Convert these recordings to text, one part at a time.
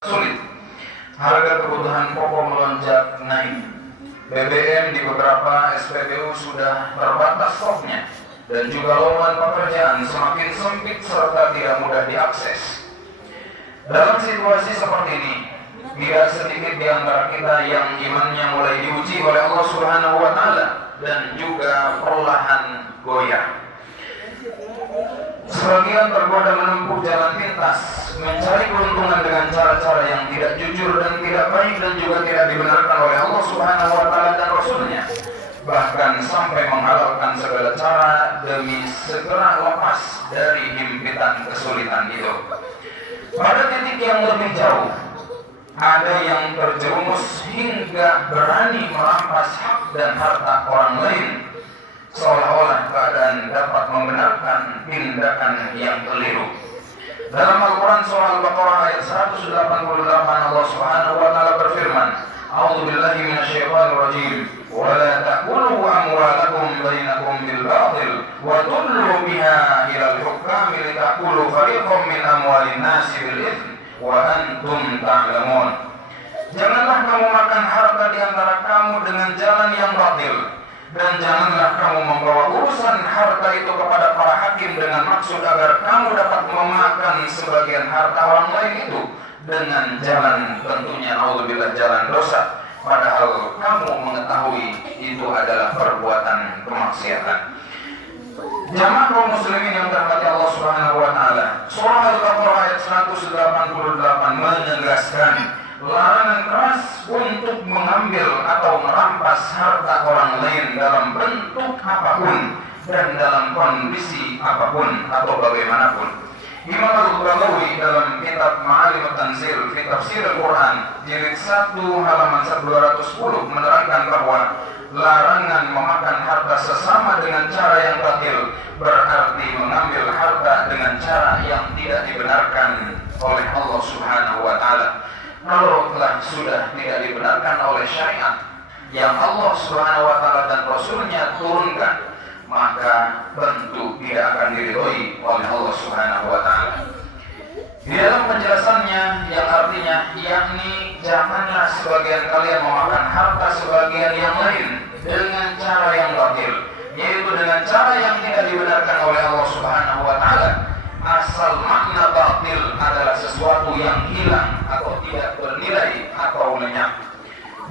sulit. Harga kebutuhan pokok melonjak naik. BBM di beberapa SPBU sudah terbatas stoknya, dan juga lowongan pekerjaan semakin sempit serta tidak mudah diakses. Dalam situasi seperti ini, tidak sedikit di antara kita yang imannya mulai diuji oleh Allah Subhanahu wa Ta'ala dan juga perlahan goyah. Sebagian tergoda menempuh jalan pintas, mencari keuntungan dengan cara-cara yang tidak jujur dan tidak baik dan juga tidak dibenarkan oleh Allah Subhanahu wa Ta'ala dan Rasulnya, bahkan sampai menghalalkan segala cara demi segera lepas dari himpitan kesulitan itu. Pada titik yang lebih jauh, ada yang terjerumus hingga berani merampas hak dan harta orang lain, seolah-olah keadaan dapat membenarkan tindakan yang keliru. Dalam Al-Quran surah Al-Baqarah ayat 188, Allah Subhanahu wa Ta'ala berfirman, "A'udzu billahi minasyaitonir rajim. Wa la ta'kulu amwalakum bainakum bil batil wa tudlu biha ila al-hukami li ta'kulu fariqam min amwalin nasi bil itsm wa antum ta'lamun." Janganlah kamu makan harta di antara kamu dengan jalan yang batil, dan janganlah kamu membawa urusan harta itu kepada para hakim dengan maksud agar kamu dapat memakan sebagian harta orang lain itu dengan jalan, tentunya naudzubillah, jalan dosa, padahal kamu mengetahui itu adalah perbuatan kemaksiatan. Jamaah kaum muslimin yang dirahmati Allah Subhanahu wa Ta'ala, surah Al-Baqarah ayat 188 menegaskan larangan keras untuk mengambil atau merampas harta orang lain dalam bentuk apapun dan dalam kondisi apapun atau bagaimanapun. Imam Al-Baghawi dalam kitab Ma'alim At-Tanzil fi Tafsir Al-Quran jilid 1 halaman 210 menerangkan bahwa larangan memakan harta sesama dengan cara yang batil berarti mengambil harta dengan cara yang tidak dibenarkan oleh Allah Subhanahu wa Ta'ala. Kalau telah sudah tidak dibenarkan oleh syariat yang Allah Subhanahu wa Ta'ala dan Rasulnya turunkan, maka tentu tidak akan diridhoi oleh Allah Subhanahu wa Ta'ala. Di dalam penjelasannya yang artinya yakni janganlah sebagian kalian memakan harta sebagian yang lain dengan cara yang batil, yaitu dengan cara yang tidak dibenarkan oleh Allah Subhanahu wa Ta'ala. Asal makna batil adalah sesuatu yang hilang atau tidak bernilai atau lenyap.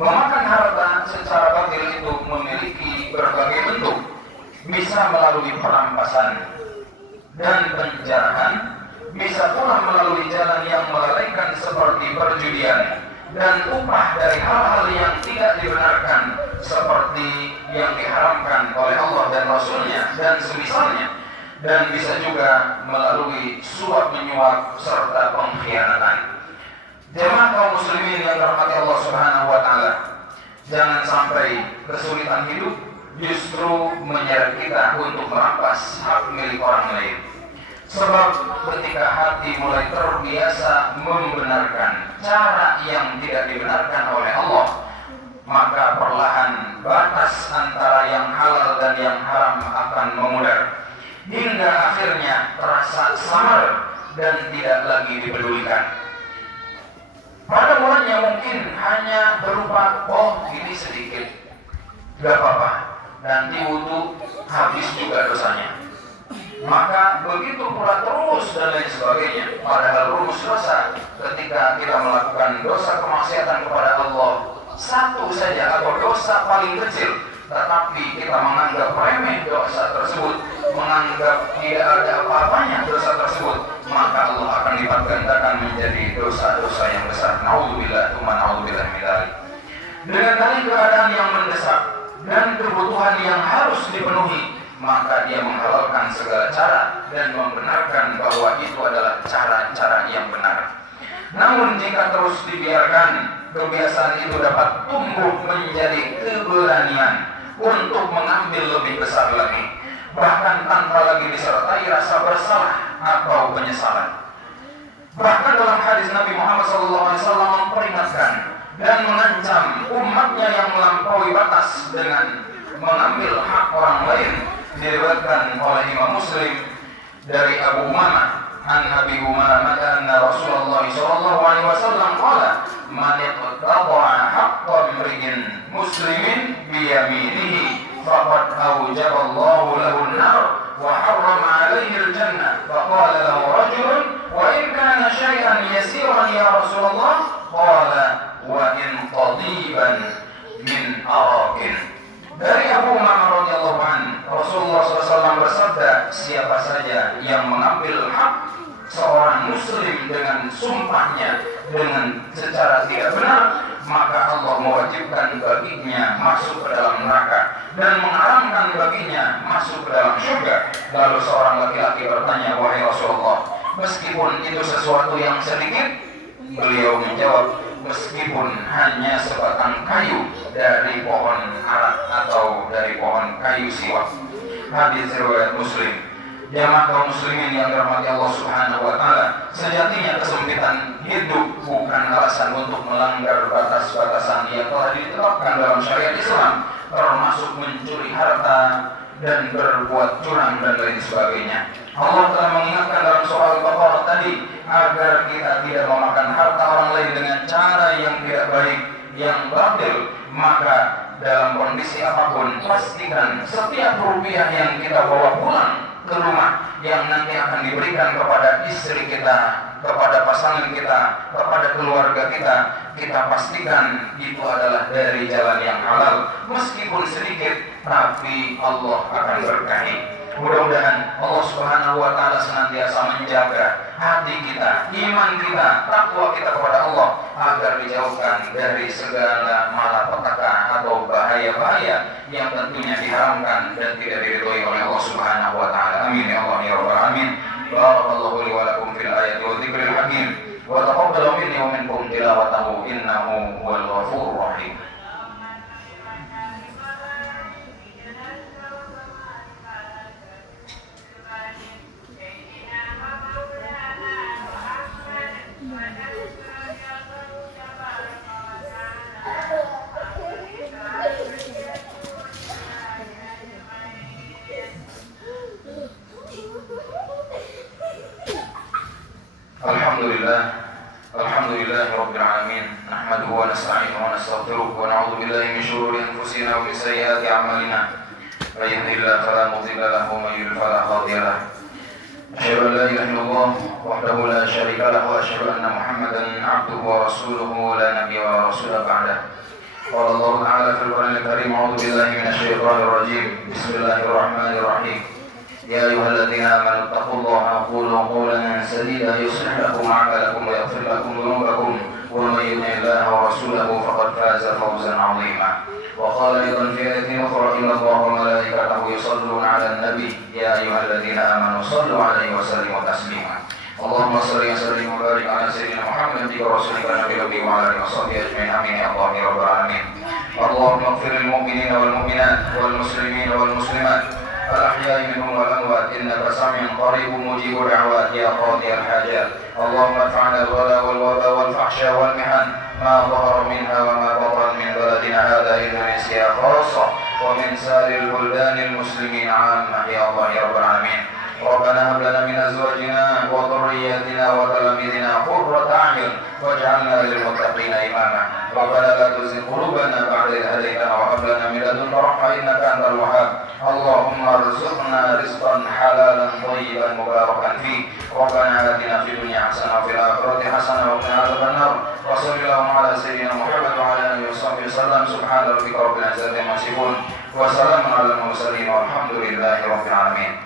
Memakan harta secara batil itu memiliki berbagai bentuk, bisa melalui perampasan dan penjarahan, bisa pula melalui jalan yang melalaikan seperti perjudian dan upah dari hal-hal yang tidak dibenarkan seperti yang diharamkan oleh Allah dan Rasulnya dan semisalnya, dan bisa juga melalui suap menyuap serta pengkhianatan. Jemaah kaum muslimin yang dirahmati Allah Subhanahu wa Ta'ala, jangan sampai kesulitan hidup justru menyeret kita untuk merampas hak milik orang lain. Sebab ketika hati mulai terbiasa membenarkan cara yang tidak dibenarkan oleh Allah, maka perlahan batas antara yang halal dan yang haram akan memudar, hingga akhirnya terasa samar dan tidak lagi dipedulikan. Pada mulanya mungkin hanya berupa, oh ini sedikit, gak apa-apa, nanti wudhu habis juga dosanya. Maka begitu pula terus dan lain sebagainya. Padahal rumus dosa ketika kita melakukan dosa kemaksiatan kepada Allah satu saja atau dosa paling kecil, tetapi kita menganggap remeh dosa tersebut, menganggap tidak ada apa-apanya dosa tersebut, maka Allah akan lipat gandakan menjadi dosa-dosa yang besar. Naudzubillah, naudzubillah min dzalik. Dengan tadi keadaan yang mendesak dan kebutuhan yang harus dipenuhi, maka dia menghalalkan segala cara dan membenarkan bahwa itu adalah cara-cara yang benar. Namun jika terus dibiarkan, kebiasaan itu dapat tumbuh menjadi keberanian untuk mengambil lebih besar lagi, bahkan tanpa lagi disertai rasa bersalah atau penyesalan. Bahkan dalam hadis Nabi Muhammad SAW memperingatkan dan mengancam umatnya yang melampaui batas dengan mengambil hak orang lain. Diriwayatkan oleh Imam Muslim dari Abu Umamah an Abi Umamah anna Rasulullah sallallahu alaihi wasallam muslimin biyaminihi faqad awjaballahu lahu an-nar wa harrama 'alaihi al-jannah faqala lahu rajulun wa in kana syai'an yasiran ya Rasulullah qala wa in qadiban min arakin. Dari Abu Umamah radhiyallahu anhu, Rasulullah SAW bersabda, siapa saja yang mengambil hak seorang muslim dengan sumpahnya dengan secara tidak benar, maka Allah mewajibkan baginya masuk ke dalam neraka dan mengharamkan baginya masuk ke dalam surga. Lalu seorang laki-laki bertanya, wahai Rasulullah, meskipun itu sesuatu yang sedikit? Beliau menjawab, meskipun hanya sebatang kayu dari pohon arak atau dari pohon kayu siwak. Hadis riwayat Muslim. Jamaah kaum muslimin yang dirahmati Allah Subhanahu wa taala, sejatinya kesempitan hidup bukan alasan untuk melanggar batas-batasan yang telah ditetapkan dalam syariat Islam, termasuk mencuri harta dan berbuat curang dan lain sebagainya. Allah telah mengingatkan dalam surah Al-Baqarah tadi agar kita tidak memakan harta orang lain dengan cara yang tidak baik, yang batil. Maka dalam kondisi apapun, pastikan setiap rupiah yang kita bawa pulang ke rumah yang nanti akan diberikan kepada istri kita, kepada pasangan kita, kepada keluarga kita, kita pastikan itu adalah dari jalan yang halal, meskipun sedikit, tapi Allah akan berkahi. Mudah-mudahan Allah Subhanahu wa taala senantiasa menjaga hati kita, iman kita, takwa kita kepada Allah agar dijauhkan dari segala malapetaka atau bahaya-bahaya yang tentunya diharamkan dan tidak diridhoi oleh Allah Subhanahu wa taala. Amin ya Allah ya rabbal alamin. Barakallahu li wa lakum fil ayati wa dzikril hakim wa taqabbalu minni wa minkum tilawatahu innahu huwal ghafurur rahim. Alhamdulillah rabbil alamin, nahmaduhu wa nasta'inuhu wa nastaghfiruh wa na'udzu billahi min shururi anfusina wa min sayyiati a'malina. May yahdihillahu fala mudilla lahu wa may yudlil fala hadiya lahu. Asyhadu an la ilaha illallah wahdahu la syarika lahu wa asyhadu anna Muhammadan 'abduhu wa rasuluhu la nabiyya wa rasula ba'dahu. Qala Allah ta'ala fil Qur'anil Karim, a'udzu billahi minasy syaithanir rajim. Bismillahirrahmanirrahim. يا أيها الذين آمنوا اتقوا الله وقولوا قولا سديدا يصلح لكم أعمالكم ويغفر لكم ذنوبكم ومن يطع الله ورسوله فقد فاز فوزا عظيما. وقال أيضا في آية أخرى إن الله وملائكته يصلون على النبي يا أيها الذين آمنوا صلوا عليه وسلموا تسليما. اللهم صل وسلم وبارك على سيدنا محمد ورسولك النبي الأمي وعلى آله وصحبه أجمعين. آمين يا الله يا رب العالمين. اللهم اغفر للمؤمنين والمؤمنات والمسلمين والمسلمات الأحياء منهم والأموات إنك سميع قريب مجيب دعوات يا قاضي الحاجات. اللهم ادفع عنا البلاء والوباء والفحشاء والمحن ما ظهر منها وما بطن من بلدنا هذا إندونيسيا خاصة ومن سائر البلدان المسلمين عامة يا الله يا رب العالمين. ربنا هب لنا من أزواجنا وذرياتنا وتلاميذنا قرة أعين واجعلنا للمتقين إماما. ربنا لا تزغ قلوبنا بعد إذ هديتنا وهب لنا من لدنك رحمة إنك أنت الوهاب. اللهم ارزقنا رزقا حلالا طيبا مباركا فيه. ربنا آتنا في الدنيا حسنة وفي الآخرة حسنة وقنا عذاب النار. وصل اللهم على سيدنا محمد وعلى آله وصحبه وسلم. سبحان ربك رب العزة عما يصفون وسلام على المرسلين والحمد لله رب العالمين.